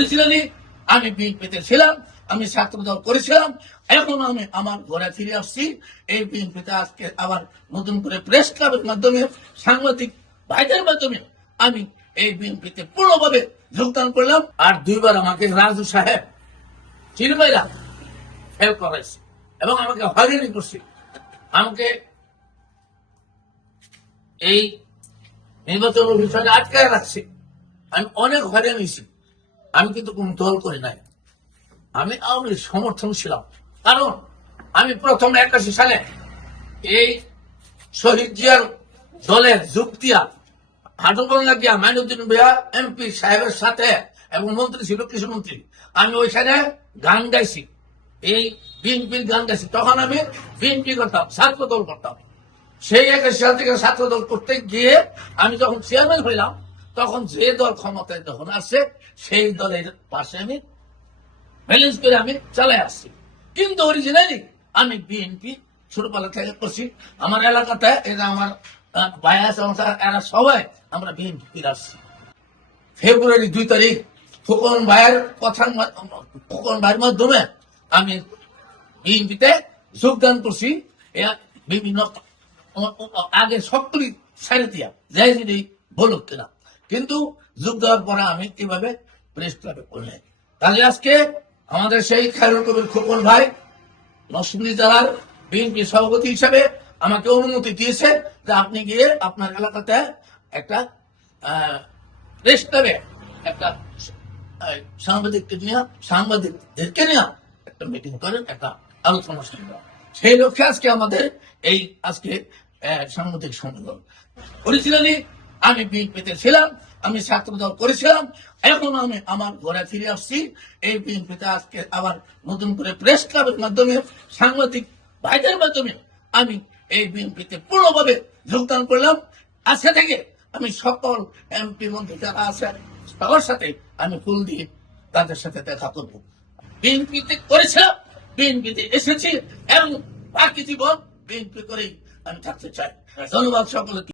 Originally আমি বিএনপিতে ছিলাম, আমি ছাত্রদল করেছিলাম। এখন আমি আমার ঘরে ফিরে আসছি। এই বিএনপিতে আজকে আবার নতুন করে প্রেস ক্লাবের মাধ্যমে, সাংবাদিক ভাইদের মাধ্যমে আমি এই বিএনপিতে পূর্ণভাবে যোগদান করলাম। আর দুইবার আমাকে রাজু সাহেব চিরমাইরা ফেল করাইছে এবং আমাকে হয়রানি করছে। আমাকে এই নির্বাচন বিষয়টা আটকায় রাখছে। আমি অনেক হয়রানি হয়েছি। আমি কিন্তু কোন দল করি নাই, আমি আওয়ামী লীগ সমর্থন ছিলাম। কারণ আমি প্রথম 81 সালে এই শহীদ জিয়ার দলের যোগ দিয়া হাটগঙ্গা গিয়া মাইনুদ্দিন ভাইয়া এমপি সাহেবের সাথে, এবং মন্ত্রী ছিল কৃষিমন্ত্রী, আমি ওইখানে গান গাইছি, এই বিএনপির গান গাইছি। তখন আমি বিএনপি করতাম, ছাত্র দল করতাম। সেই 81 সাল থেকে ছাত্র দল করতে গিয়ে আমি যখন চেয়ারম্যান হইলাম, তখন যে দল ক্ষমতায় যখন আসছে সেই দলের পাশে আমি ব্যালেন্স করে আমি চালাই আসছি। কিন্তু অরিজিনালি আমি বিএনপি ছোটবেলা থেকে করছি। আমার এলাকাতে এরা আমার ভাই আছে, এরা সবাই আমরা বিএনপি আসছি। ফেব্রুয়ারি 2 তারিখ ফুকন ভাইয়ের ফুকন ভাইয়ের মাধ্যমে আমি বিএনপিতে যোগদান করছি। বিভিন্ন আগে সবগুলি ছেড়ে দিয়া যাই যদি বলুক কিনা, কিন্তু যোগ দেওয়ার পরে আমি কিভাবে প্রেস ক্লাবে করলেন। তাহলে আজকে আমাদের সেই খায়রুল কবির খোকন ভাই নরসিংদী জেলার বিএনপি সভাপতি হিসেবে আমাকে অনুমতি দিয়েছে যে আপনি গিয়ে আপনার এলাকাতে একটা প্রেস ক্লাবে একটা সাংবাদিকদেরকে নিয়ে একটা মিটিং করেন, একটা আলোচনা শুনবেন। সেই লক্ষ্যে আজকে আমাদের এই আজকে সাংবাদিক সম্মেলন। অরিজিনালি আমি বিএনপিতে ছিলাম, আমি ছাত্রদল করেছিলাম। এখন আমি আমার ঘরে ফিরে আসছি। এই বিএনপিতে আজকে আবার নতুন করে প্রেস ক্লাবের মাধ্যমে, সাংবাদিক ভাইদের মাধ্যমে আমি এই বিএনপিতে পূর্ণভাবে যোগদান করলাম। আজকে থেকে আমি সকল এমপি মন্ত্রী যারা আছেন সবার সাথে আমি ফুল দিয়ে তাদের সাথে দেখা করবো। বিএনপিতে করেছিলাম, বিএনপিতে এসেছি এবং বাকি জীবন বিএনপি করেই আমি থাকতে চাই। ধন্যবাদ সকলকে।